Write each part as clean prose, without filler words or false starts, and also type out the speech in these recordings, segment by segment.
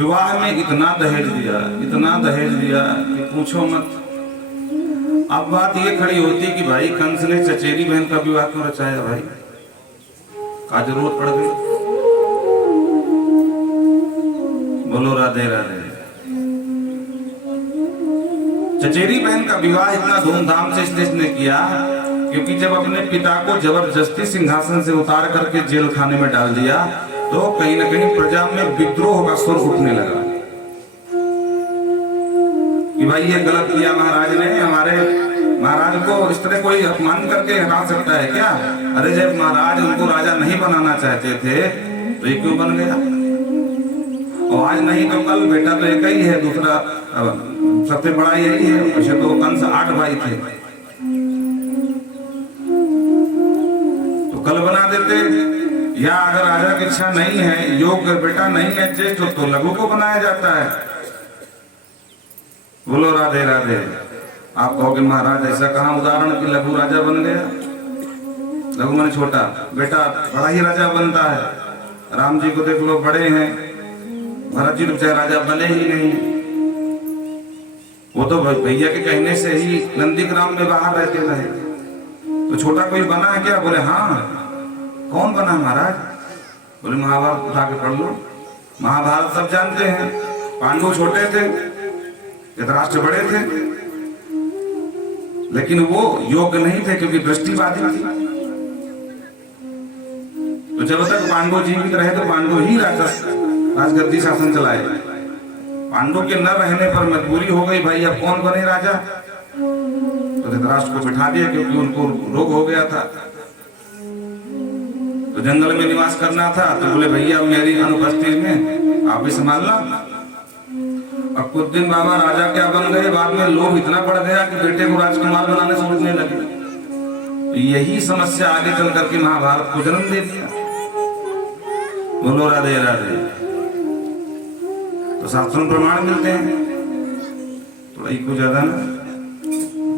विवाह में इतना दहेज दिया कि पूछो मत। अब बात ये खड़ी होती कि भाई कंस ने चचेरी बहन का विवाह क्यों रचाया भाई, का जरूरत पड़ गई। बोलो राधे राधे। चचेरी बहन का विवाह इतना धूमधाम से इसने किया क्योंकि जब अपने पिता को जबरदस्ती सिंहासन से उतार करके जेल खाने में डाल दिया तो कहीं ना कहीं प्रजा में विद्रोह का स्वर उठने लगा कि भाई ये गलत किया महाराज ने, हमारे महाराज को इस तरह कोई अपमान करके हटा सकता है क्या। अरे जब महाराज उनको राजा नहीं बनाना चाहते थे तो ये क्यों बन गया। और आज नहीं तो कल बेटा तो एक ही है, दूसरा सबसे बड़ा यही है। वैसे तो कंस 8 भाई थे तो कल बना देते, या अगर राजा की इच्छा नहीं है, योग्य बेटा नहीं है ज्येष्ठ तो लघु को बनाया जाता है। बोलो राधे राधे। आप कहोगे महाराज ऐसा कहाँ उदाहरण कि लघु राजा बन गया। लघु माने छोटा, बेटा बड़ा ही राजा बनता है। राम जी को देख लो बड़े हैं, भरत जी तो चाहे राजा बने ही नहीं, वो तो भैया के कहने से ही नंदीग्राम में बाहर रहते रहे। तो छोटा कोई बना है क्या। बोले हाँ। कौन बना महाराज। बोले महाभारत उठा के पढ़ लो, महाभारत सब जानते हैं। पांडु छोटे थे, धृतराष्ट्र बड़े थे, लेकिन वो योग्य नहीं थे क्योंकि दृष्टिवादी थी। तो जब तक पांडु जीवित रहे तो पांडु ही राजगद्दी शासन चलाए। पांडु के न रहने पर मजबूरी हो गई, भाई अब कौन बने राजा। तो धृतराष्ट्र को बिठा दिया क्योंकि उनको रोग हो गया था, तो जंगल में निवास करना था। तो बोले भैया मेरी अनुपस्थिति में आप भी संभालना। अब कुछ दिन बाबा राजा क्या बन गए, बाद में लोभ इतना बढ़ गया कि बेटे को राजकुमार बनाने सोचने लगे। तो यही समस्या आगे चल करके महाभारत को जन्म दे दिया। बोलो राधे राधे। तो शास्त्रों में प्रमाण मिलते हैं। थोड़ा इको ज्यादा ना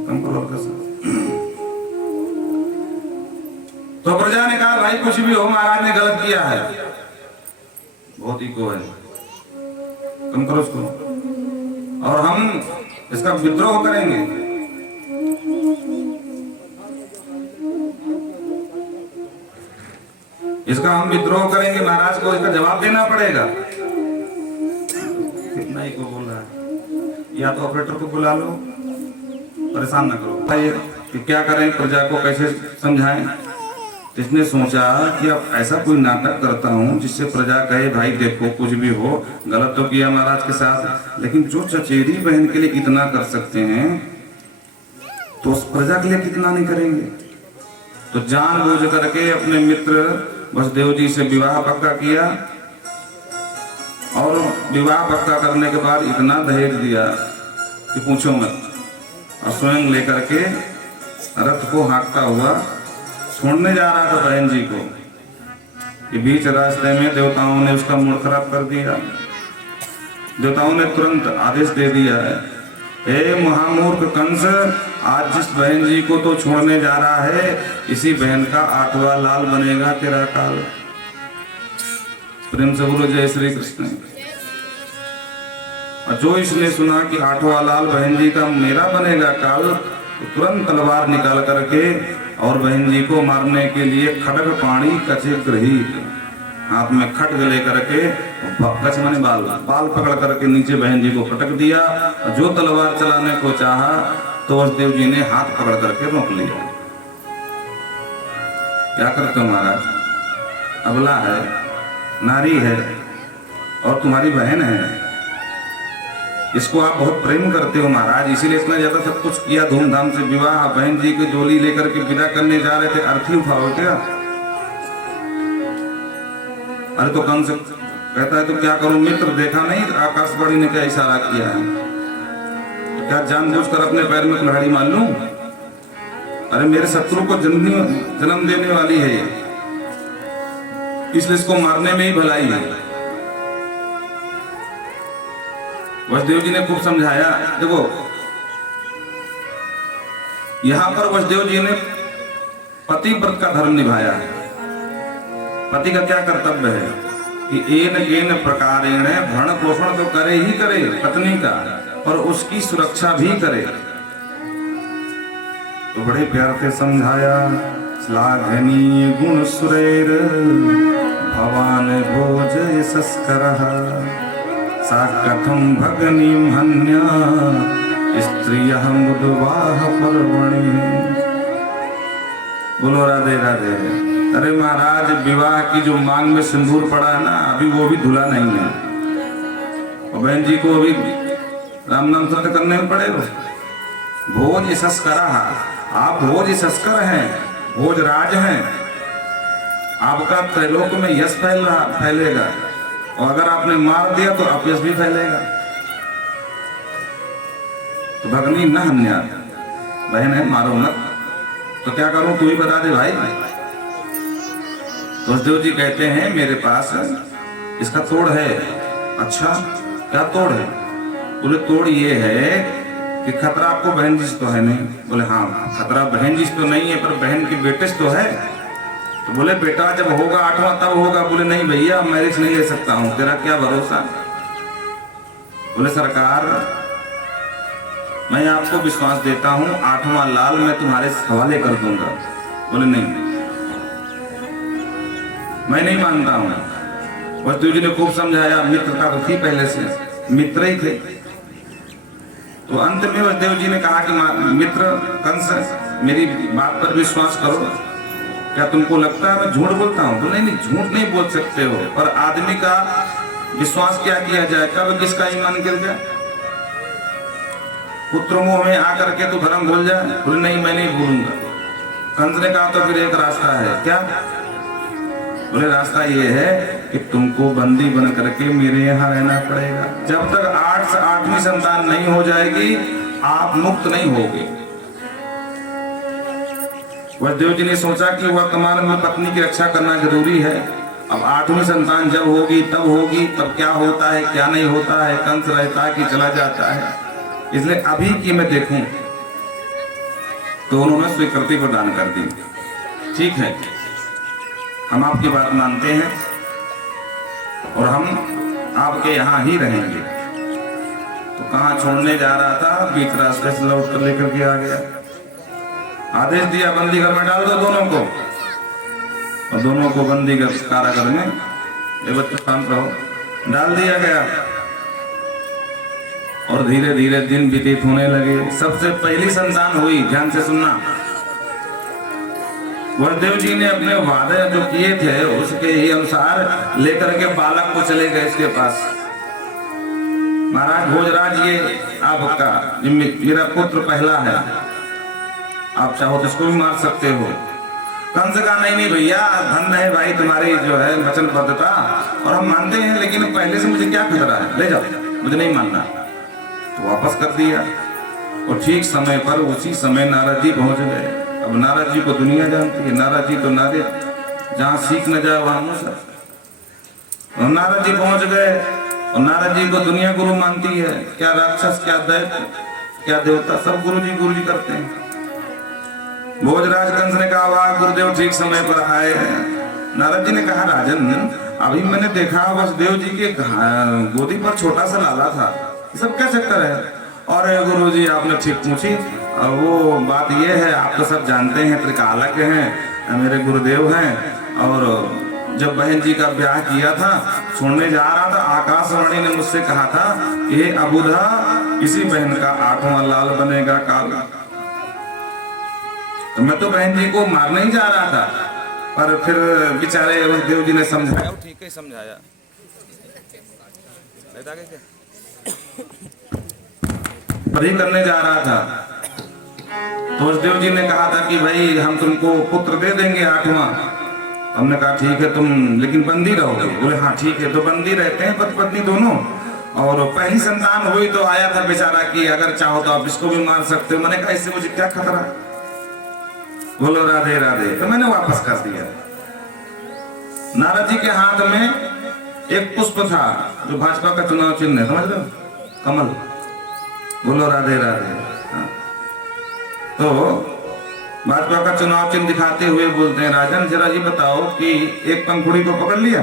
कम करो हल्का सा। तो प्रजा ने कहा भाई कुछ भी हो महाराज ने गलत किया है। बहुत इको है, कम करो उसको, और हम इसका विद्रोह करेंगे। इसका हम विद्रोह करेंगे, महाराज को इसका जवाब देना पड़ेगा। कितना इको बोल रहा है। या तो ऑपरेटर को बुला लो, परेशान ना करो कि क्या करें, प्रजा को कैसे समझाएं। इसने सोचा कि अब ऐसा कोई नाटक करता हूं जिससे प्रजा कहे भाई देखो कुछ भी हो, गलत तो किया महाराज के साथ, लेकिन जो चचेरी बहन के लिए इतना कर सकते हैं तो उस प्रजा के लिए कितना नहीं करेंगे। तो जानबूझ करके अपने मित्र वसुदेव जी से विवाह पक्का किया, और विवाह पक्का करने के बाद इतना दहेज दिया कि पूछो मत। और स्वयं लेकर के रथ को हाँकता हुआ छोड़ने जा रहा था बहन जी को, कि बीच रास्ते में देवताओं ने उसका मूड खराब कर दिया। देवताओं ने तुरंत आदेश दे दिया है, हे महामूर्ख कंस, आज जिस बहन जी को तो छोड़ने जा रहा है इसी बहन का 8वां लाल बनेगा तेरा काल। प्रेम से बोलो जय श्री कृष्ण। और जो इसने सुना कि 8वां लाल बहन जी का मेरा बनेगा काल, तो तुरंत तलवार निकाल करके और बहन जी को मारने के लिए खड्ग पाणी कचे गृहीत, हाथ में खड्ग लेकर के कच माने बाल पकड़ करके नीचे बहन जी को पटक दिया। और जो तलवार चलाने को चाहा तो वसुदेव जी ने हाथ पकड़ करके रोक लिया। क्या करते हो महाराज, अबला है, नारी है और तुम्हारी बहन है, इसको आप बहुत प्रेम करते हो महाराज, इसीलिए इतना ज्यादा सब कुछ किया धूमधाम से विवाह। बहन जी की डोली लेकर के विदा करने जा रहे थे, अर्थी उठाओ क्या। अरे तो कंस कहता है तो क्या करूं, मित्र देखा नहीं आकाशवाणी ने क्या इशारा किया है, तो क्या जानबूझकर अपने पैर में कुल्हाड़ी मान लूं। अरे मेरे शत्रु को जन्म देने वाली है ये, इसलिए इसको मारने में ही भलाई है। वसुदेव जी ने खूब समझाया। देखो यहां पर वसुदेव जी ने पतिव्रत का धर्म निभाया है। पति का क्या कर्तव्य है कि एन एन प्रकारेण भरण पोषण तो करे ही करे पत्नी का, पर उसकी सुरक्षा भी करे। तो बड़े प्यार से समझाया, श्लाघनीय गुण सुरेर भवान भोज यशस्करः सा कथम भगनीम हन्या स्त्रियः मुदवाह पर्वणि। बोलो राधे राधे। अरे महाराज, विवाह की जो मांग में सिंदूर पड़ा है ना, अभी वो भी धुला नहीं है, और बहन जी को अभी राम नाम सत्य करने में पड़ेगा। भोज यशस्करः, आप भोज यशस्कर हैं, भोज राज हैं, आपका त्रैलोक में यश फैलेगा, और अगर आपने मार दिया तो अपयश भी फैलेगा। तो भगनी न हन्या, बहन है मारो मत, तो क्या करूं तू ही बता दे भाई। तो देव जी कहते हैं मेरे पास इसका तोड़ है। अच्छा क्या तोड़ है? बोले तोड़ ये है कि खतरा आपको बहन जी से तो है नहीं। बोले हाँ खतरा बहन जी से तो नहीं है, पर बहन के बेटे से तो है। तो बोले बेटा जब होगा 8वां तब होगा। बोले नहीं भैया मैं रिस्क नहीं ले सकता हूँ, तेरा क्या भरोसा। बोले सरकार मैं आपको विश्वास देता हूँ 8वां लाल मैं तुम्हारे हवाले कर दूंगा। बोले नहीं मैं नहीं मानता हूँ। वसुदेव जी ने खूब समझाया, मित्रता तो थी पहले से, मित्र ही थे। तो अंत में वसुदेव जी ने कहा कि मित्र कंस मेरी बात पर विश्वास करो, क्या तुमको लगता है मैं झूठ बोलता हूँ? तो नहीं झूठ नहीं बोल सकते हो, पर आदमी का विश्वास क्या किया जाए, कब किसका ईमान गिर जाए। पुत्र मुंह में आकर के तो धर्म भूल जाए। बोले नहीं मैं नहीं भूलूंगा। कंस ने कहा तो फिर एक रास्ता है। क्या? बोले रास्ता ये है कि तुमको बंदी बन करके मेरे यहाँ रहना पड़ेगा। जब तक 8वीं संतान नहीं हो जाएगी आप मुक्त नहीं होगे। वसुदेव जी ने सोचा कि वर्तमान में पत्नी की रक्षा करना जरूरी है। अब 8वीं संतान जब होगी तब क्या होता है क्या नहीं होता है, कंस रहता है कि चला जाता है, इसलिए अभी की मैं देखूं। तो उन्होंने स्वीकृति प्रदान कर दी। ठीक है हम आपकी बात मानते हैं और हम आपके यहाँ ही रहेंगे। तो कहाँ छोड़ने जा रहा था, बीच रास्ते से लौट कर लेकर के आ गया। आदेश दिया बंदी घर में डाल दो दोनों को, और दोनों को बंदी कारागार में, ये बच्चे शांत रहो, डाल दिया गया। और धीरे धीरे दिन व्यतीत होने लगे। सबसे पहली संतान हुई, ध्यान से सुनना। वसुदेव जी ने अपने वादे जो किए थे उसके ही अनुसार लेकर के बालक को चले गए इसके पास। महाराज भोजराज ये आपका मेरा पुत्र पहला है, आप चाहो तो इसको भी मार सकते हो। कंस का नहीं भैया, धन है भाई तुम्हारी जो है वचनबद्धता, और हम मानते हैं, लेकिन पहले से मुझे क्या खतरा है, ले जाओ, मुझे नहीं मानना। तो वापस कर दिया। और ठीक समय पर उसी समय नारद जी पहुंच गए। अब नारद जी को दुनिया जानती है, नारद जी तो नारद जहाँ सीख न जाए वहां मुसर। और नारद जी पहुंच गए, और नारद जी को दुनिया गुरु मानती है। क्या राक्षस क्या दैत्य क्या देवता, सब गुरु जी करते हैं। भोजराज कंस ने कहा वाह गुरुदेव ठीक समय पर आए हैं। नारद जी ने कहा राजन अभी मैंने देखा वसुदेव जी के गोदी पर छोटा सा लाला था, सब क्या चक्कर है? और गुरु जी आपने ठीक पूछी, वो बात ये है आप तो सब जानते हैं, त्रिकालक हैं, मेरे गुरुदेव हैं। और जब बहन जी का ब्याह किया था, छोड़ने जा रहा था, आकाशवाणी ने मुझसे कहा था ये अबुधा इसी बहन का 8वां लाल बनेगा काल। तो मैं तो बहन जी को मारने ही जा रहा था, पर फिर बेचारे देव जी ने समझाया, ठीक है समझाया। पर ही करने जा रहा था तो देव जी ने कहा था कि भाई हम तुमको पुत्र दे देंगे 8वां। हमने कहा ठीक है तुम लेकिन बंदी रहोगे। बोले हाँ ठीक है। तो बंदी रहते हैं पति पत्नी दोनों। और पहली संतान हुई तो आया था बेचारा कि अगर चाहो तो आप इसको भी मार सकते हो। मैंने कहा इससे मुझे क्या खतरा। बोलो राधे राधे। तो मैंने वापस कर दिया। नारद जी के हाथ में एक पुष्प था जो भाजपा का चुनाव चिन्ह है, समझ लो, कमल। बोलो राधे राधे। तो भाजपा का चुनाव चिन्ह दिखाते हुए बोलते हैं राजन जरा ये बताओ कि एक पंखुड़ी को पकड़ लिया,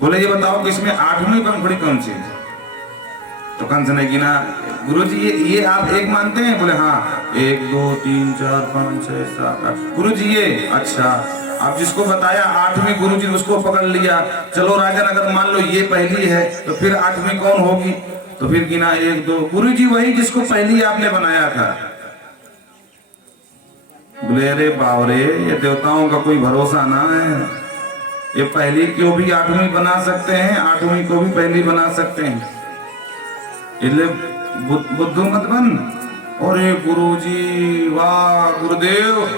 बोले ये बताओ कि इसमें 8वीं पंखुड़ी कौन सी है? तो कंस ने गिना, गुरुजी ये आप एक मानते हैं? बोले हाँ, 1 2 3 4 5 6 7 8। गुरुजी ये, अच्छा आप जिसको बताया 8वीं, गुरुजी उसको पकड़ लिया। चलो राजन अगर मान लो ये पहली है तो फिर 8वीं कौन होगी? तो फिर गिना 1 2, गुरुजी वही जिसको पहली आपने बनाया था। बोले अरे बावरे, ये देवताओं का कोई भरोसा ना है, ये पहली को भी 8वीं बना सकते हैं, 8वीं को भी पहली बना सकते हैं, इसलिए बुद्धू मत बन। अरे गुरुजी वाह, गुरुदेव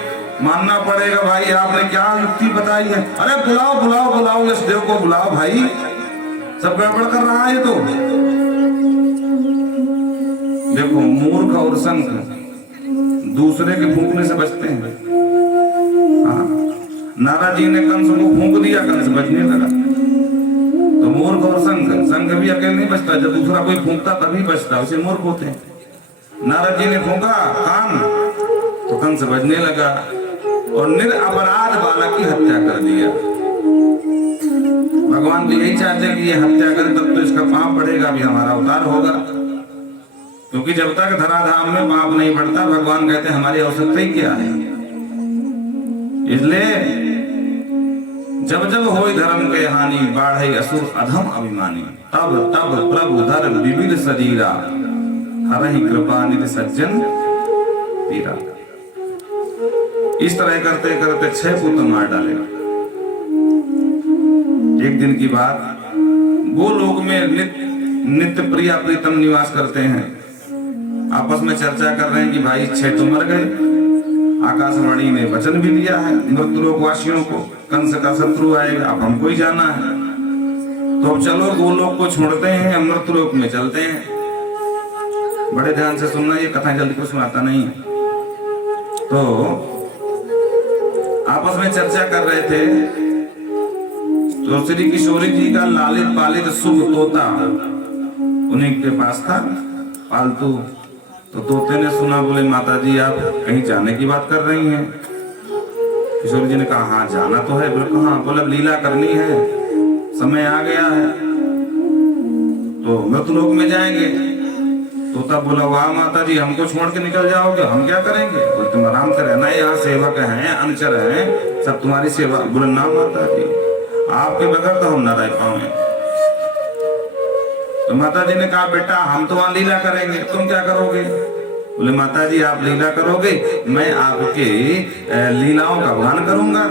मानना पड़ेगा भाई, आपने क्या युक्ति बताई है। अरे बुलाओ बुलाओ बुलाओ यशदेव को बुलाओ भाई, सब गड़बड़ कर रहा है। तो देखो मूर्ख और संख दूसरे के फूंकने से बचते हैं। हाँ, नारद जी ने कंस को फूंक दिया, कंस बचने लगा। तो मूर्ख और संघ भी अकेले नहीं बचता, जब दूसरा कोई फूंकता तभी बचता, उसे मूर्ख होते हैं। नारद जी ने फूंका कान, तो कंस बचने लगा और निरपराध बालक की हत्या कर दिया। भगवान तो यही चाहते हैं कि ये हत्या करे, तब तो इसका पाप बढ़ेगा, भी हमारा अवतार होगा। क्योंकि जब तक धराधाम में पाप नहीं बढ़ता, भगवान कहते हैं हमारी आवश्यकता ही क्या है। इसलिए जब जब होई धर्म के हानि, बाढ़े असुर अधम अभिमानी, तब तब प्रभु धर्म विविध शरीरा, हरहि कृपा निधि सज्जन पीरा। इस तरह करते करते 6 पुत्र मार डाले। एक दिन की बात, गोलोक में नित्य प्रिया प्रीतम निवास करते हैं, आपस में चर्चा कर रहे हैं कि भाई 6 तो मर गए। आकाशवाणी ने वचन भी दिया है मृत्युलोक वासियों को, कंस का शत्रु आएगा, अब हमको ही जाना है। तो अब चलो गोलोक को छोड़ते हैं, मृत्युलोक में चलते हैं। बड़े ध्यान से सुनना, ये कथा जल्दी को सुनाता नहीं है। तो आपस में चर्चा कर रहे थे, तो श्री किशोरी जी का लालित पालित शुभ तोता उन्हीं के पास था पालतू। तो तोते ने सुना, बोले माता जी आप कहीं जाने की बात कर रही हैं? किशोरी जी ने कहा हाँ जाना तो है। बोले कहाँ? बोले लीला करनी है, समय आ गया है, तो मृत्युलोक में जाएंगे। तोता बोला वाह माता जी, हमको छोड़ के निकल जाओगे, हम क्या करेंगे? बोले तुम आराम से रहना, यहाँ सेवक हैं, अनुचर हैं, सब तुम्हारी सेवा। बोले ना माता जी, आपके बगैर तो हम न रह पाएंगे। तो माता जी ने कहा बेटा हम तो वहां लीला करेंगे, तुम क्या करोगे? बोले माता जी आप लीला करोगे, मैं आपके लीलाओं का गान करूंगा।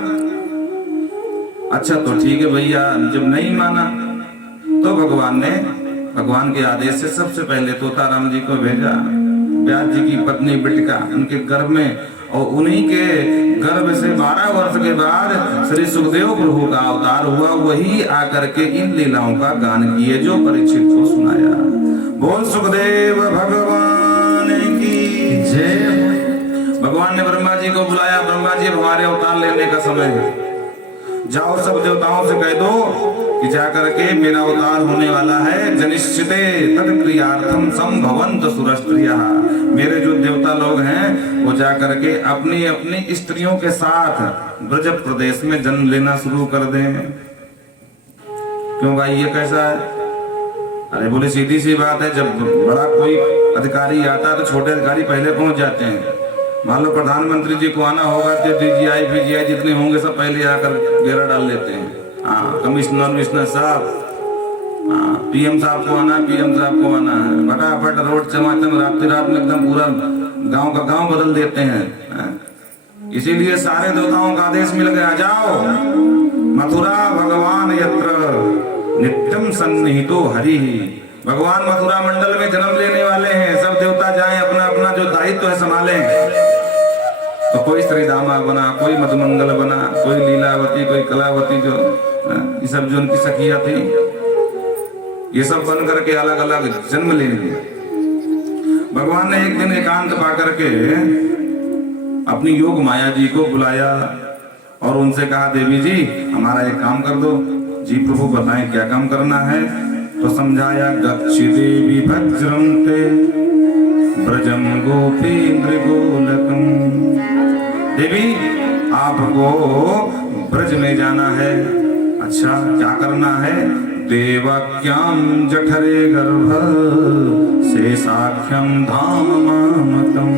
अच्छा तो ठीक है भैया। जब नहीं माना तो भगवान के आदेश से सबसे पहले तोता राम जी को भेजा। व्यास जी की पत्नी बिटिका उनके गर्भ में, और उन्हीं के गर्भ से 12 वर्ष के बाद श्री सुखदेव प्रभु का अवतार हुआ, वही आकर के इन लीलाओं का गान किए जो परीक्षित को सुनाया। बोल सुखदेव भगवान की जय। भगवान ने ब्रह्मा जी को बुलाया, ब्रह्मा जी हमारे अवतार लेने का समय है, जाओ सब देवताओं से कह दो कि जाकर के मेरा अवतार होने वाला है। जनिष्यते तत्क्रियार्थम संभवंत सुरस्त्रियः। मेरे जो देवता लोग हैं वो जाकर के अपनी अपनी स्त्रियों के साथ ब्रज प्रदेश में जन्म लेना शुरू कर दें। क्यों भाई ये कैसा है? अरे बोले सीधी सी बात है, जब बड़ा कोई अधिकारी आता है तो छोटे अधिकारी पहले पहुंच जाते हैं। मान लो प्रधानमंत्री जी को आना होगा तो DGI PGI जितने होंगे सब पहले आकर घेरा डाल लेते हैं। हाँ, कमिश्नर साहब, PM साहब को आना है, PM साहब को आना है, फटाफट रोड चमाचम रात में एकदम पूरा गांव का गांव बदल देते हैं। इसीलिए सारे देवताओं का आदेश मिल गया, जाओ मथुरा भगवान यत्र नित्यम सन्निहितो हरि। भगवान मथुरा मंडल में जन्म लेने वाले हैं, सब देवता जाएं अपना अपना जो दायित्व है संभालें। तो कोई श्रीधामा बना, कोई मधुमंगल बना, कोई लीलावती, कोई कलावती, जो ये सब जो उनकी सखिया थी, ये सब बन करके अलग अलग जन्म ले लिए। भगवान ने एक दिन एकांत पा करके अपनी योग माया जी को बुलाया और उनसे कहा देवी जी हमारा एक काम कर दो। जी प्रभु बताएं क्या काम करना है? तो समझाया, गच्छि देवी भज्रम ते ब्रजम गोपीन्द्र गोलकम। देवी आपको ब्रज में जाना है। अच्छा क्या करना है? देवक्याम जठरे गर्भ शेषाख्यम धाम मामकम।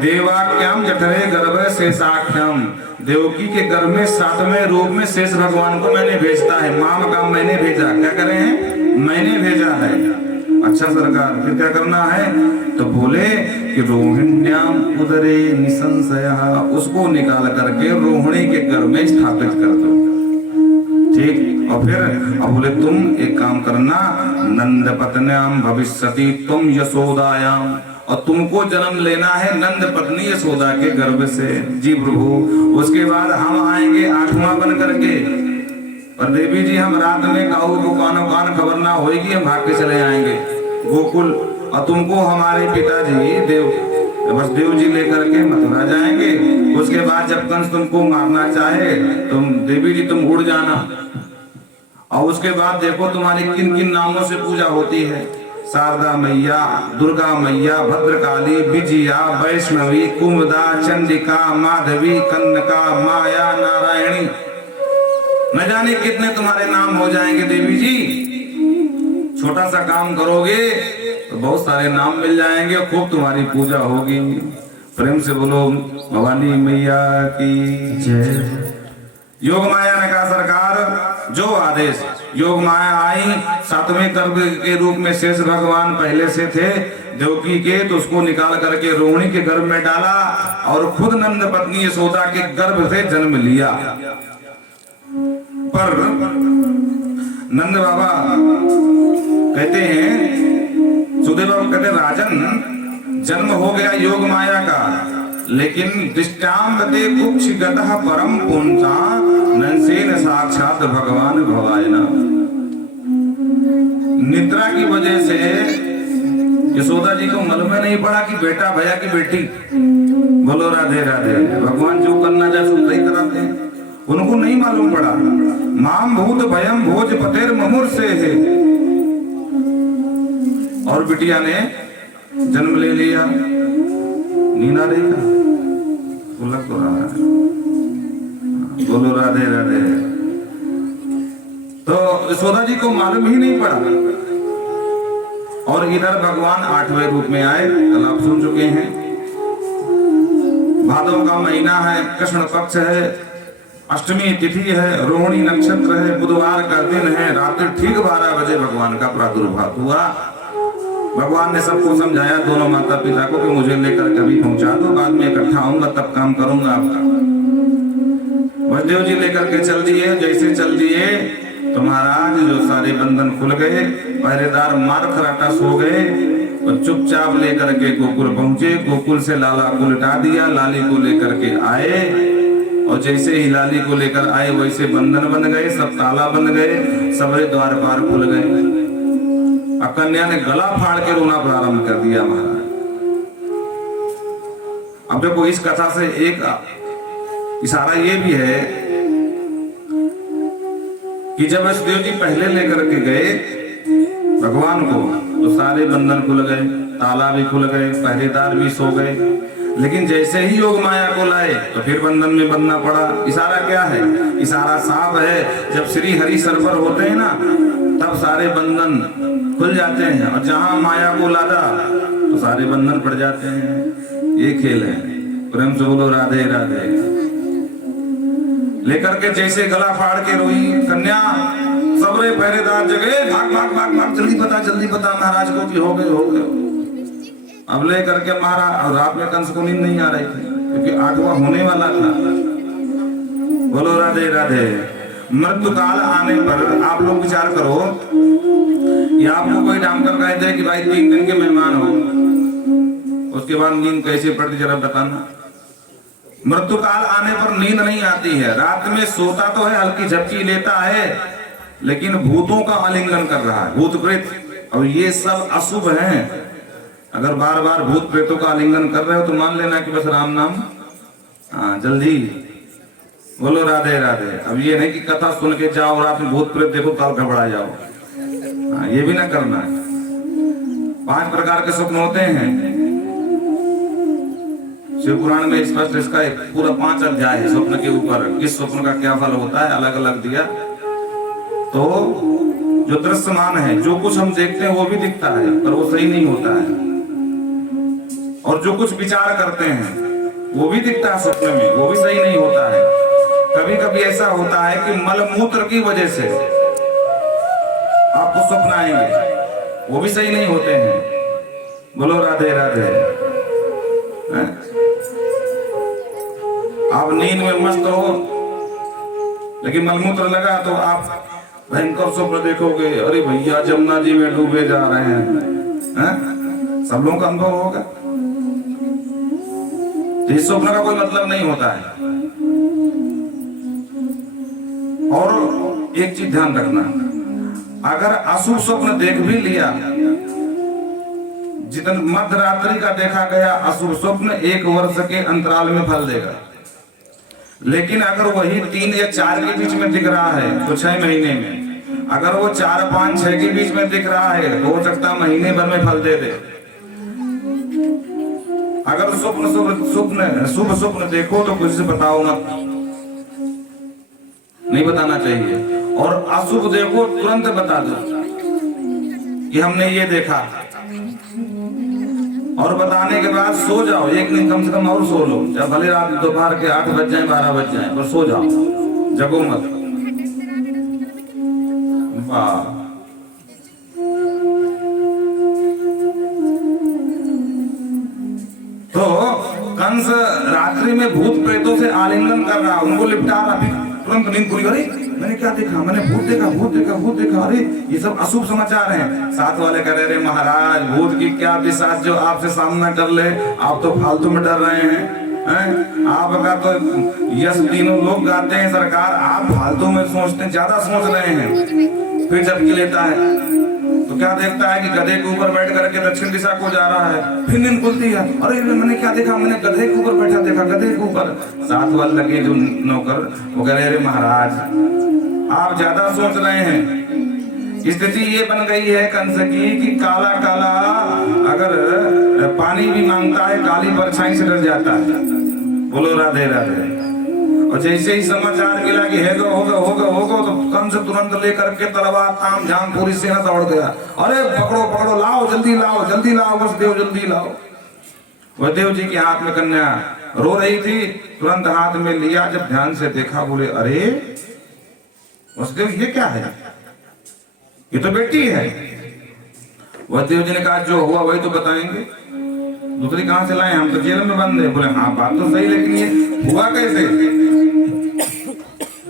देवाक्याम जठरे गर्भ शेषाख्यम, देवकी के गर्भ में 7वें रूप में शेष भगवान को मैंने भेजता है। मामकम मैंने भेजा, क्या करें हैं? मैंने भेजा है। अच्छा सरकार, फिर क्या करना है? तो बोले कि रोहिण्याम उदरे निसंशयः, उसको निकाल करके रोहिणी के गर्भ में स्थापित कर दो। ठीक, और फिर अब बोले तुम एक काम करना, नंद पत्न्याम भविष्यति तुम यशोदायाम, और तुमको जन्म लेना है नंद पत्नी यशोदा के गर्भ से। जी प्रभु, उसके बाद हम आएंगे 8वां बन करके। पर देवी जी हम रात में काऊ को कानो कान खबर ना होगी, हम भाग के चले आएंगे गोकुल, और तुमको हमारे पिताजी वसुदेव जी लेकर के मथुरा जाएंगे। उसके बाद जब कंस तुमको मारना चाहे तुम देवी जी तुम उड़ जाना, और उसके बाद देखो तुम्हारी किन किन नामों से पूजा होती है। शारदा मैया, दुर्गा मैया, भद्रकाली, विजया, वैष्णवी, कुमुदा, चंडिका, माधवी, कन्नका, माया, नारायणी, न जाने कितने तुम्हारे नाम हो जाएंगे देवी जी। छोटा सा काम करोगे तो बहुत सारे नाम मिल जाएंगे और खूब तुम्हारी पूजा होगी। प्रेम से बोलो भवानी मैया की जय। योग माया ने कहा सरकार जो आदेश, योग माया आई 7वें गर्भ के रूप में शेष भगवान पहले से थे देवकी के, तो उसको निकाल करके रोहिणी के गर्भ में डाला और खुद नंद पत्नी यशोदा के गर्भ से जन्म लिया। पर नंद बाबा कहते हैं, सुखदेव बाबा कहते हैं, राजन जन्म हो गया योग माया का, लेकिन दृष्टांते कुक्षिगतः परम पुंसा नंसेन साक्षात भगवान भवायना। निद्रा की वजह से यशोदा जी को मालूम नहीं पड़ा कि बेटा भैया की बेटी। बोलो राधे राधे। भगवान जो करना चाहे सो सही कराते हैं, उनको नहीं मालूम पड़ा। माम भूत भयम भोज पतेर ममुर से है, और बिटिया ने जन्म ले लिया। नींद आ रही था, लग तो रहा है। बोलो राधे राधे। तो यशोदा जी को मालूम ही नहीं पड़ा। और इधर भगवान 8वें रूप में आए, कल आप सुन चुके हैं। भादव का महीना है, कृष्ण पक्ष है, अष्टमी तिथि है, रोहिणी नक्षत्र है, बुधवार का दिन है, रात्रि ठीक 12 बजे भगवान का प्रादुर्भाव हुआ। भगवान ने सबको समझाया, दोनों माता पिता को, कि मुझे लेकर कभी पहुंचा दो, बाद में इकट्ठा आऊंगा तब काम करूंगा आपका। वसुदेव जी लेकर के चल दिए। जैसे चल दिए तो महाराज जो सारे बंधन खुल गए, पहरेदार मार खराटा सो गए, और चुपचाप लेकर के गोकुल पहुंचे। गोकुल से लाला को लिटा दिया, लाली को लेकर के आए, और जैसे ही लाली को लेकर आए वैसे बंधन बन गए, सब ताला बन गए, सबरे द्वार पार खुल गए। कन्या ने गला फाड़ के रोना प्रारंभ कर दिया महाराज। अब देखो इस कथा से एक इशारा ये भी है कि जब वसुदेव जी पहले लेकर के गए भगवान को, तो सारे बंधन खुल गए, ताला भी खुल गए, पहरेदार भी सो गए। लेकिन जैसे ही योग माया को लाए तो फिर बंधन में बंधना पड़ा। इशारा क्या है? इशारा साफ है, जब श्री हरि सरवर होते हैं ना, तब सारे बंधन खुल जाते हैं, और जहां माया को लादा तो सारे बंधन पड़ जाते हैं। ये खेल है। प्रेम से बोलो राधे राधे। लेकर के जैसे गला फाड़ के रोई कन्या, सबरे पहरेदार जगह, भाग भाग भाग भाग, जल्दी बता महाराज को कि हो गए। अब ले करके महाराज, और रात में कंस को नींद नहीं आ रही थी क्योंकि 8वां होने वाला था। बोलो राधे राधे। मृत्यु काल आने पर आप लोग विचार करो, या आपको कोई डॉक्टर कहते हैं कि भाई 3 दिन के मेहमान हो, उसके बाद नींद कैसे पड़ती जरा बताना। मृत्यु काल आने पर नींद नहीं आती है। रात में सोता तो है, हल्की झपकी लेता है, लेकिन भूतों का आलिंगन कर रहा है, भूत प्रेत। और ये सब अशुभ हैं। अगर बार बार भूत प्रेतों का आलिंगन कर रहे हो तो मान लेना कि बस राम नाम जल्दी। बोलो राधे राधे। अब ये नहीं कि कथा सुन के जाओ, रात में भूत प्रेत देखो काल घबरा जाओ, ये भी ना करना है। 5 प्रकार के स्वप्न होते हैं। शिव पुराण में स्पष्ट इसका एक पूरा 5 अध्याय है स्वप्न के ऊपर, किस स्वप्न का क्या फल होता है अलग अलग दिया। तो जो दृश्यमान है, जो कुछ हम देखते हैं वो भी दिखता है पर वो सही नहीं होता है, और जो कुछ विचार करते हैं वो भी दिखता है स्वप्न में, वो भी सही नहीं होता है। कभी कभी ऐसा होता है कि मलमूत्र की वजह से आपको स्वप्न आएंगे, वो भी सही नहीं होते हैं। बोलो राधे राधे। आप नींद में मस्त हो लेकिन मलमूत्र लगा तो आप भयंकर स्वप्न देखोगे, अरे भैया जमुना जी में डूबे जा रहे हैं। सब लोगों का अनुभव होगा। तो इस स्वप्न का कोई मतलब नहीं होता है। और एक चीज ध्यान रखना, अगर अशुभ स्वप्न देख भी लिया, जितना मध्य रात्रि का देखा गया अशुभ स्वप्न 1 वर्ष के अंतराल में फल देगा। लेकिन अगर वही 3 या 4 के बीच में दिख रहा है तो 6 महीने में, अगर वो 4, 5, 6 के बीच में दिख रहा है तो हो सकता है महीने भर में फल दे दे। अगर शुभ स्वप्न देखो तो किसी से बताओ मत, नहीं बताना चाहिए। और अशुभ देखो तुरंत बता दो कि हमने ये देखा, और बताने के बाद सो जाओ। एक दिन कम से कम और सो लो, जब भले रात दोपहर के 8 बज जाए 12 बज जाए, पर सो जाओ, जगो मत। वाह, तो कंस रात्रि में भूत प्रेतों से आलिंगन कर रहा, उनको लिपटा रहा, तुरंत नींद पूरी। अरे मैंने क्या देखा, मैंने भूत देखा, भूत देखा, भूत देखा। अरे ये सब अशुभ समाचार हैं। साथ वाले कह रहे महाराज भूत की क्या पिशाच जो आपसे सामना कर ले, आप तो फालतू में डर रहे हैं। आपका तो यश तीनों लोग गाते हैं सरकार, आप फालतू में सोचते हैं, ज्यादा सोच रहे हैं। फिर झपकी लेता है तो क्या देखता है कि गधे के ऊपर बैठ करके दक्षिण दिशा को जा रहा है। फिर नींद खुलती है, अरे मैंने क्या देखा, मैंने गधे के ऊपर बैठा देखा, गधे के ऊपर। साथ वाले लगे जो नौकर, वो कह रहे अरे महाराज आप ज्यादा सोच रहे हैं। स्थिति ये बन गई है कंस की कि काला काला अगर पानी भी मांगता है, काली परछाई से डर जाता है। बोलो राधे राधे। और जैसे ही समाचार मिला कि है होगा होगा होगा, तो कंस तुरंत लेकर के तलवार ताम झाम पूरी सेना दौड़ गया। अरे पकड़ो पकड़ो, लाओ जल्दी लाओ, जल्दी लाओ, वसुदेव जल्दी लाओ। वसुदेव जी के हाथ में कन्या रो रही थी, तुरंत हाथ में लिया, जब ध्यान से देखा बोले अरे वसुदेव ये क्या है, ये तो बेटी है। वसुदेव जी ने कहा जो हुआ वही तो बताएंगे, दूसरी कहां से लाए, हम तो जेल में बंद है। बोले हाँ बात तो सही, लेकिन ये हुआ कैसे।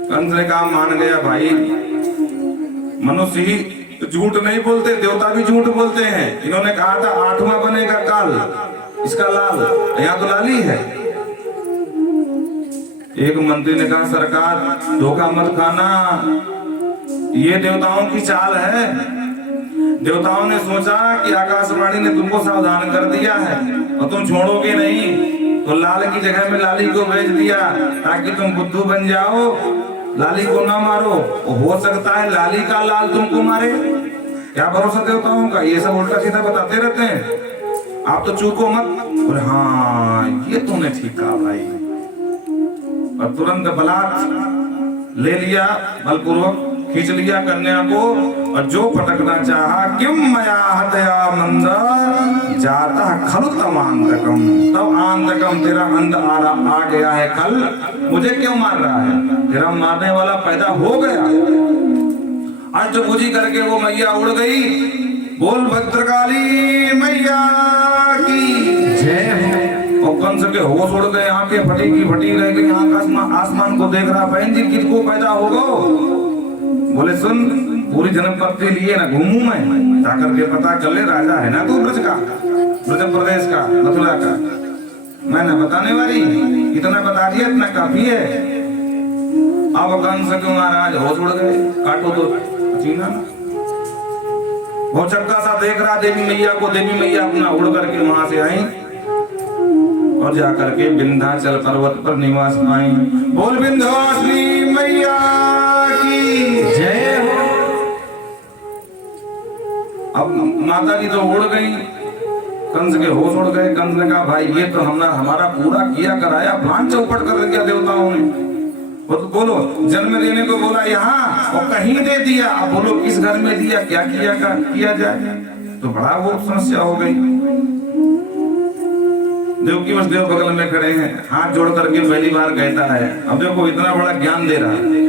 कंस ने कहा मान गया भाई, मनुष्य ही झूठ नहीं बोलते, देवता भी झूठ बोलते हैं। इन्होंने कहा था 8वां बनेगा काल, इसका लाल, यहाँ तो लाली है। एक मंत्री ने कहा सरकार धोखा मत खाना, ये देवताओं की चाल है। देवताओं ने सोचा कि आकाशवाणी ने तुमको सावधान कर दिया है और तुम छोड़ोगे नहीं, तो लाल की जगह में लाली को भेज दिया ताकि तुम बुद्धू बन जाओ, लाली को ना मारो। हो सकता है लाली का लाल तुमको मारे। क्या भरोसा देवताओं का, ये सब उल्टा सीधा बताते रहते हैं, आप तो चूको मत। बोले हाँ ये तुमने ठीक कहा भाई। और तुरंत बलात् ले लिया, बलपूर्वक खींच लिया कन्या को, और जो पटकना चाहा किम मया हतया मंद जाता खलु तमांतकम, तब आंतकम तेरा अंत आ गया है कल, मुझे क्यों मार रहा है, तेरा मारने वाला पैदा हो गया। अष्टभुजी करके वो मैया उड़ गई। बोल भद्रकाली मैया की जय। और कंस के होश उड़ गए, आंखें फटी की फटी रह गई, आसमान को देख रहा, बहन जी किसको पैदा होगा। बोले सुन, पूरी जन्म पत्नी लिए ना घूमू मैं, जाकर के पता कर ले, राजा है ना तू ब्रज का, ब्रज प्रदेश का, मथुरा का। मैं ना बताने वाली, इतना बता दिया इतना काफी है। अब कंस के महाराज होश उड़ गए, काटो तो चीना। वो चक्का सा देख रहा देवी मैया को, देवी मैया अपना उड़ करके वहां से आई और जाकर के विंध्याचल पर्वत पर निवास पाई। बोल विंध्यवासिनी मैया की जय हो। अब माता जी तो उड़ गई, कंस के होश उड़ गए। कंस ने कहा भाई ये तो हमने हमारा पूरा किया कराया प्लान चौपट कर दिया देवताओं ने। वो तो बोलो जन्म देने को बोला यहाँ और कहीं दे दिया, अब बोलो किस घर में दिया, क्या किया जाए। तो बड़ा वो समस्या हो गई। देव की देव बगल में खड़े हैं, हाथ जोड़ करके पहली बार कहता है अब देखो इतना बड़ा ज्ञान दे रहा है,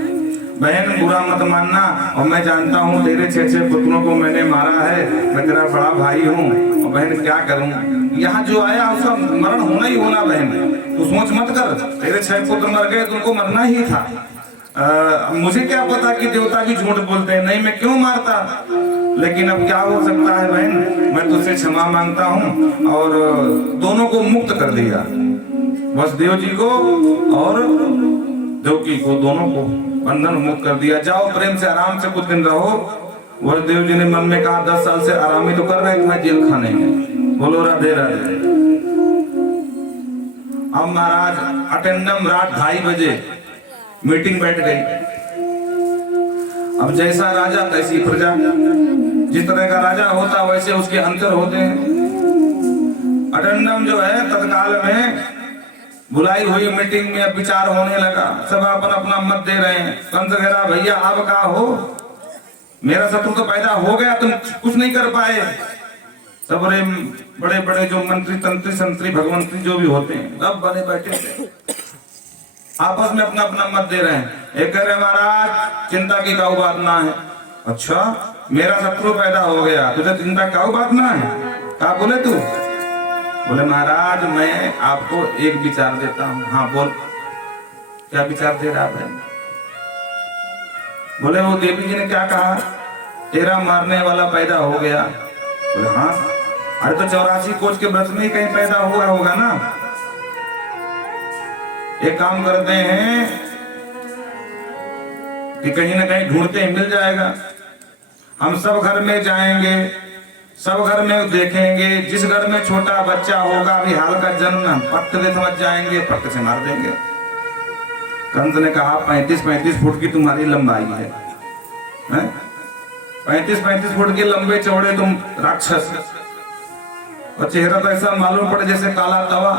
बहन बुरा मत मानना, और मैं जानता हूँ तेरे 6 पुत्रों को मैंने मारा है, मैं तेरा बड़ा भाई हूँ, और बहन क्या करूँ, यहाँ जो आया उसका मरण होना ही होना। बहन तू सोच मत कर, तेरे 6 पुत्र मर गए, तुमको मरना ही था। मुझे क्या पता कि देवता भी झूठ बोलते हैं, नहीं मैं क्यों मारता, लेकिन अब क्या हो सकता है बहन, मैं तुझसे क्षमा मांगता हूँ। और दोनों को मुक्त कर दिया, वसुदेव जी को और देवकी को, दोनों को बंधन मुक्त कर दिया। जाओ प्रेम से आराम से कुछ दिन रहो। वसुदेव जी ने मन में कहा 10 साल से आराम ही तो कर रहे थे जेल खाने में। बोलो राधे राधे। अब महाराज अटेंडम रात 2:30 बजे मीटिंग बैठ गई। अब जैसा राजा तैसी प्रजा, जिस तरह का राजा होता वैसे उसके अंतर होते हैं। अटेंडम जो है तत्काल में बुलाई हुई मीटिंग में अब विचार होने लगा, सब अपन अपना मत दे रहे हैं। कंस कह रहा भैया अब का हो, मेरा शत्रु तो पैदा हो गया, तुम कुछ नहीं कर पाए। सब बड़े बड़े जो मंत्री तंत्री संतरी भगवंत्री जो भी होते हैं सब बने बैठे थे, आपस में अपना अपना मत दे रहे हैं। एक कह रहे महाराज चिंता की काऊ बात ना है। अच्छा मेरा शत्रु पैदा हो गया, तुझे चिंता काऊ बात ना है, क्या बोले तू? बोले महाराज मैं आपको एक विचार देता हूँ। हाँ बोल, क्या विचार दे रहा है? बोले वो देवी जी ने क्या कहा, तेरा मारने वाला पैदा हो गया। बोले हाँ, अरे तो 84 कोच के व्रत में ही कहीं पैदा हुआ होगा ना। एक काम करते हैं कि कहीं ना कहीं ढूंढते मिल जाएगा। हम सब घर में जाएंगे, सब घर में देखेंगे, जिस घर में छोटा बच्चा होगा अभी हाल का जन्म, पट्ट से समझ जाएंगे, पट्ट से मार देंगे। कंस ने कहा 35-35 फुट की तुम्हारी लंबाई है, 35-35 फुट के लंबे चौड़े तुम राक्षस, और चेहरा तो ऐसा मालूम पड़े जैसे काला तवा।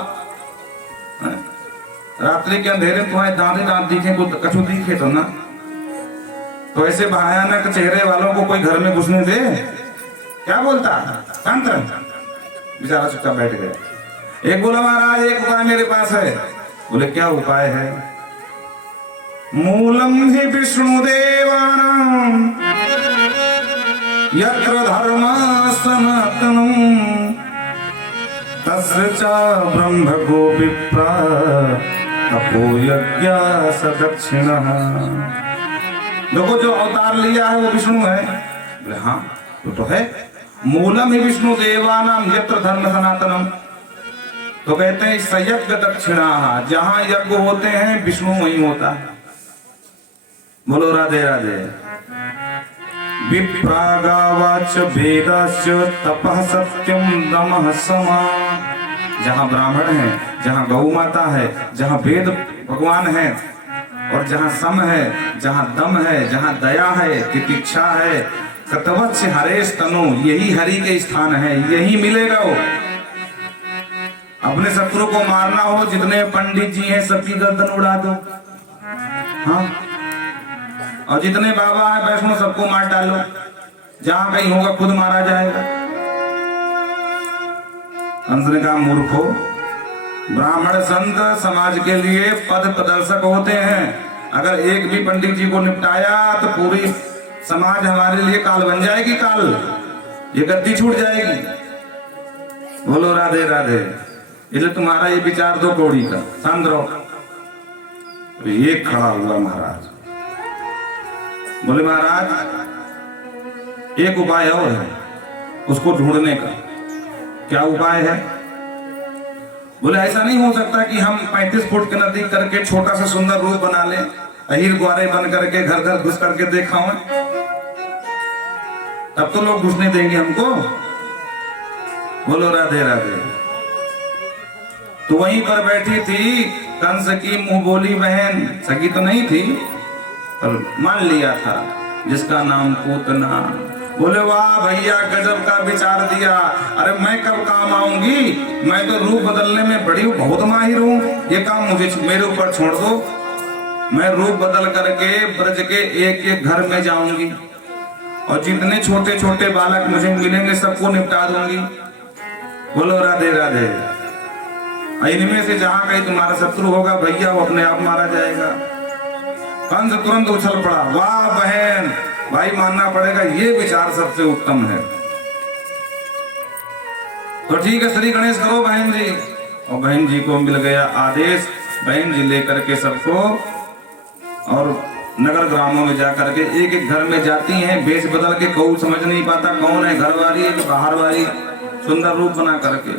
रात्रि के अंधेरे तुम्हारे दांत ही दांत दिखे, कछु दिखे तो ना, तो ऐसे भयानक चेहरे वालों को कोई घर में घुसने दे? क्या बोलता तंत्र? बेचारा चुपचाप बैठ गया। एक बोला महाराज एक उपाय मेरे पास है। बोले क्या उपाय है? मूलम ही विष्णु देवानां यत्र धर्म सनातनम तस्य च ब्रह्म गो विप्रा तपो यज्ञ सदक्षिणः। देखो जो अवतार लिया है वो विष्णु है। बोले हाँ तो है। मूलम ही विष्णु देवानाम यत्र धर्म सनातनम, तो कहते हैं संयज्ञ दक्षिणा, जहां यज्ञ होते हैं विष्णु वहीं होता है। बोलो राधे राधे। विप्रागावाच वेदाश्च तपः सत्यम दमः समा, जहां ब्राह्मण है, जहां गौ माता है, जहां वेद भगवान है, और जहां सम है, जहां दम है, जहां दया है, तितिक्षा है, कृतवत्स हरेश तनु, यही हरि के स्थान है, यही मिलेगा वो। अपने शत्रु को मारना हो, जितने पंडित जी हैं सबकी गर्दन उड़ा दो, हाँ, और जितने बाबा है वैष्णव सबको मार डालो, जहां कहीं होगा खुद मारा जाएगा। कंस ने कहा मूर्खो, ब्राह्मण संत समाज के लिए पद प्रदर्शक होते हैं, अगर एक भी पंडित जी को निपटाया तो पूरी समाज हमारे लिए काल बन जाएगी, काल ये गद्दी छूट जाएगी। बोलो राधे राधे। इसलिए तुम्हारा ये विचार 2 कौड़ी का, शांत रहो। एक खड़ा हुआ महाराज, बोले महाराज एक उपाय और है उसको ढूंढने का। क्या उपाय है? बोले ऐसा नहीं हो सकता कि हम 35 फुट के नदी करके छोटा सा सुंदर रूप बना लें, अहीर ग्वारे बन करके घर घर घुस करके दिखाओ, तब तो लोग घुसने देंगे हमको। बोलो राधे राधे। तो वहीं पर बैठी थी कंस की मुंह बोली बहन, सगी तो नहीं थी पर मान लिया था, जिसका नाम पूतना, बोले वाह भैया गजब का विचार दिया। अरे मैं कब काम आऊंगी, मैं तो रूप बदलने में बड़ी बहुत माहिर हूँ, ये काम मुझे मेरे ऊपर छोड़ दो। मैं रूप बदल करके ब्रज के एक एक घर में जाऊंगी और जितने छोटे छोटे बालक मुझे मिलेंगे सबको निपटा दूंगी। बोलो राधे राधे। इनमें से जहां कहीं तुम्हारा शत्रु होगा भैया वो अपने आप मारा जाएगा। कंस तुरंत उछल पड़ा, वाह बहन, भाई मानना पड़ेगा ये विचार सबसे उत्तम है। तो ठीक है श्री गणेश करो बहन जी। और बहन जी को मिल गया आदेश। बहन जी लेकर के सबको और नगर ग्रामों में जाकर के एक एक घर में जाती हैं, बेच बदल के कोई समझ नहीं पाता कौन है घर वाली है कि बाहर वाली, सुंदर रूप बना करके।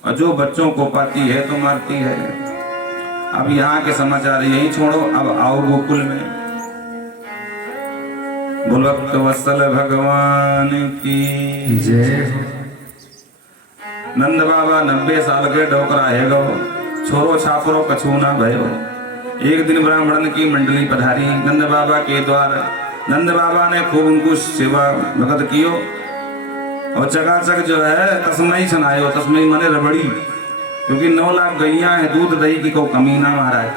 और जो बच्चों को पाती है तो मारती है। अब यहाँ के समाचार यही छोड़ो, अब आओ गोकुल में। भक्त वत्सल भगवान की जय। नंद बाबा 90 साल के डोकरा है गो, छोरो छापरो कछु ना भयो। एक दिन ब्राह्मण की मंडली पधारी नंद बाबा के द्वार। नंद बाबा ने खूब उनको सेवा भगत कियो और चकाचक जो है तस्मई छनायो। तस्मई माने रबड़ी, क्योंकि 9 लाख गैया है, दूध दही की कोई कमी ना महाराज।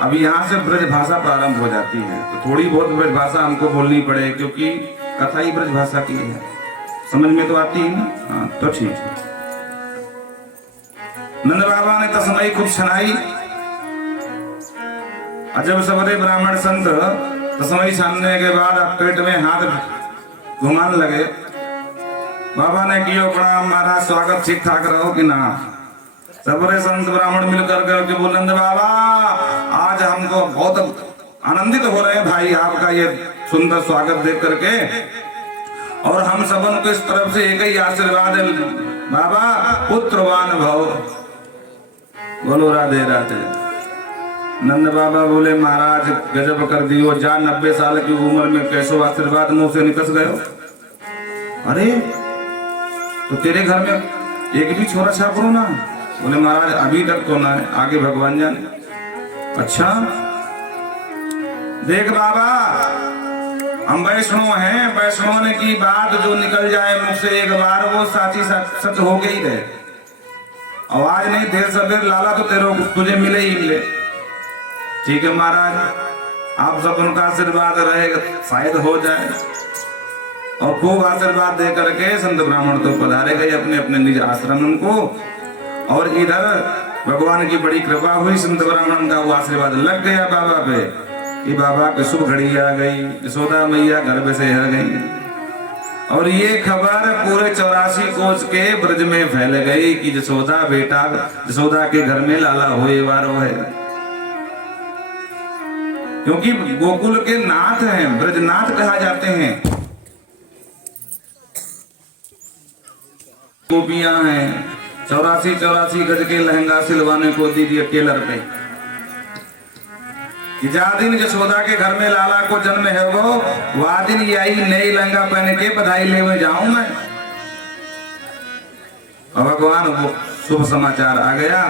अब यहाँ से ब्रज भाषा प्रारंभ हो जाती है, तो थोड़ी बहुत ब्रज भाषा हमको बोलनी पड़े, क्योंकि कथा ही ब्रज भाषा की है, समझ में तो आती है ना। हाँ तो ठीक है। नंद बाबा ने तस्मई खूब छनाई। जब सबरे ब्राह्मण संत तस्मई छानने के बाद पेट में हाथ घुमाने लगे, बाबा ने कियो प्रणाम महाराज, स्वागत ठीक ठाक रहो कि ना। सबरे संत ब्राह्मण मिलकर के बोले नंद बाबा आज हमको बहुत आनंदित हो रहे हैं भाई आपका ये सुंदर स्वागत देख करके, और हम सबन को इस तरफ से एक ही आशीर्वाद है बाबा, पुत्रवान भव। बोलो राधे राधे। नंद बाबा बोले महाराज गजब कर दियो, जा 90 साल की उम्र में कैसो आशीर्वाद मुंह से निकस गयो। अरे तो तेरे घर में एक भी छोरा छापरो ना। बोले महाराज अभी तक तो ना है, आगे भगवान जाने। अच्छा देख बाबा हम वैष्णव हैं, वैष्णव ने की बात जो निकल जाए मुख से एक बार वो साची सच हो गई रहे। आवाज नहीं देर सवेर लाला तो तेरे तुझे मिले ही मिले। ठीक है महाराज, आप सब उनका आशीर्वाद रहेगा शायद हो जाए। और खूब आशीर्वाद दे करके संत ब्राह्मण तो पधारे गए अपने अपने निज आश्रम उनको। और इधर भगवान की बड़ी कृपा हुई, संत ब्राह्मण का वो आशीर्वाद लग गया बाबा पे कि बाबा की शुभ घड़ी आ गई, यशोदा मैया गर्भ से हर गई। और ये खबर पूरे 84 कोस के ब्रज में फैल गई कि यशोदा बेटा, यशोदा के घर में लाला हुए वारो है। क्योंकि गोकुल के नाथ हैं, ब्रजनाथ कहा जाते हैं। गोपियां हैं, 84 गज के लहंगा सिलवाने को दी दिए टेलर पे। जा दिन यशोदा के घर में लाला को जन्म है वो, वह दिन यही नई लहंगा पहन के बधाई ले जाऊं मैं। और भगवान वो शुभ समाचार आ गया।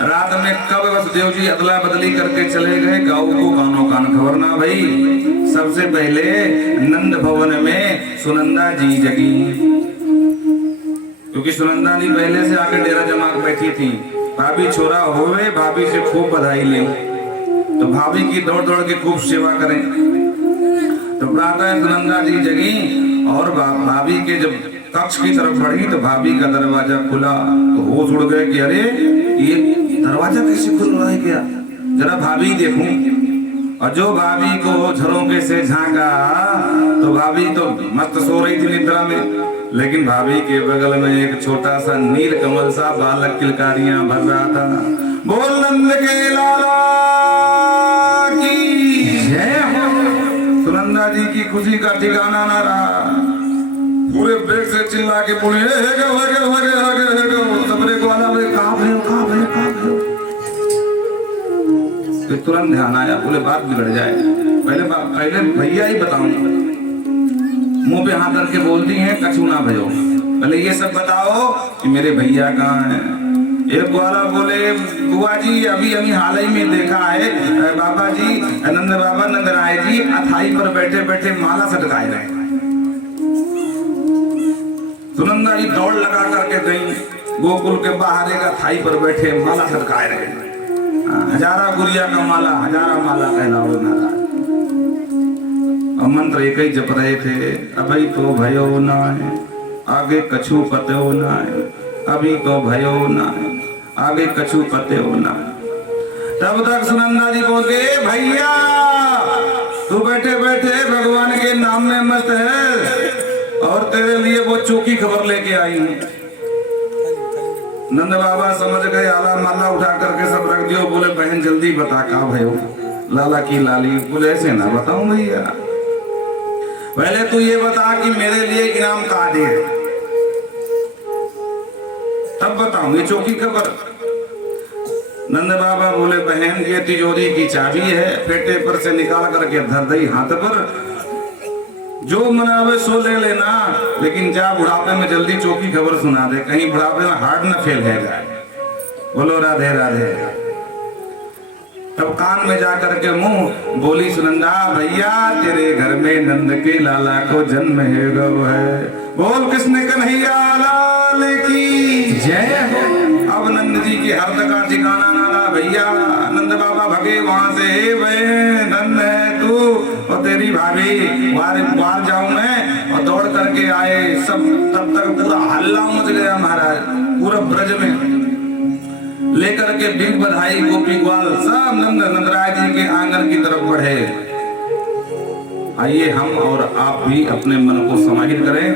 रात में कब वसुदेव जी अदला बदली करके चले गए, गाँव को कानों कान खबर ना भई। सबसे पहले नंद भवन में सुनंदा जी जगी, क्योंकि सुनंदा जी पहले से आके डेरा जमा बैठी थी। भाभी छोरा होवे, भाभी से खूब बधाई ले, तो भाभी की दौड़ दौड़ के खूब सेवा करें। तो प्रातः सुनंदा जी जगी और भाभी के जब कक्ष की तरफ बढ़ी तो भाभी का दरवाजा खुला तो होश उड़ गए कि अरे ये दरवाजा कैसे खुल रहा है, क्या जरा भाभी देखूं। और जो भाभी को झरोके से झांका तो भाभी तो मस्त सो रही थी निद्रा में, लेकिन भाभी के बगल में एक छोटा सा नील कमल सा बालक किलकारियां भर रहा था। बोल नंद के लाला की जय हो। सुनंदा जी की खुशी का ठिकाना ना रहा, पूरे बेग से चिल्ला के बोले सबरे को आना, कहाँ भयो। फिर तुरंत ध्यान आया, बोले बात बिगड़ जाए, पहले भैया ही बताऊं। मुंह पे हाथ करके बोलती हैं कछु ना भयो, पहले ये सब बताओ कि मेरे भैया कहाँ हैं। एक ग्वाला बोले बुआ जी अभी अभी हाल ही में देखा है बाबा जी नंद बाबा नंद राय जी अथाई पर बैठे बैठे माला सटकाए रहे। सुनंदा जी दौड़ लगा करके गई गोकुल के बाहर एक अथाई पर बैठे माला सटकाए रहे। हजारा गुड़िया का माला हजारा माला कहलाओ नारा। और मंत्र एक ही जप रहे थे अभी तो भयो ना है आगे कछु पते ना है अभी तो भयो ना है आगे कछु पते ना है। तब तक सुनंदा जी बोल गए भैया तू बैठे बैठे भगवान के नाम में मस्त है और तेरे लिए वो चौकी खबर लेके आई हूँ। नंद बाबा समझ गए आला माला उठा करके सब रख दियो। बोले बहन जल्दी बता का भयो लाला की लाली। बोले ऐसे ना बताऊं भैया पहले तू ये बता कि मेरे लिए इनाम कहा दे तब बताऊं ये चौकी खबर। नंद बाबा बोले बहन ये तिजोरी की चाबी है पेटे पर से निकाल करके धर दई हाथ पर जो मनावे सो ले लेना लेकिन जा बुढ़ापे में जल्दी चौकी खबर सुना दे कहीं बुढ़ापे में हार्ट न फेल है जाए। बोलो राधे राधे। तब कान में जाकर के मुंह बोली सुनंदा भैया तेरे घर में नंद के लाला को जन्म है गौ है। बोल किसने कन्हैया लाल की जय हो। अब नंद जी की हर का ठिकाना नाला भैया नंद बाबा भगे वहां से वे नंद है तू और तेरी भाभी बाहर जाऊं मैं और दौड़ करके आए सब। तब तक पूरा हल्ला मच गया महाराज पूरा ब्रज में लेकर के बिग बधाई गोपी ग्वाल सब नंदराय जी के आंगन की तरफ बढ़े। आइए हम और आप भी अपने मन को समाहित करें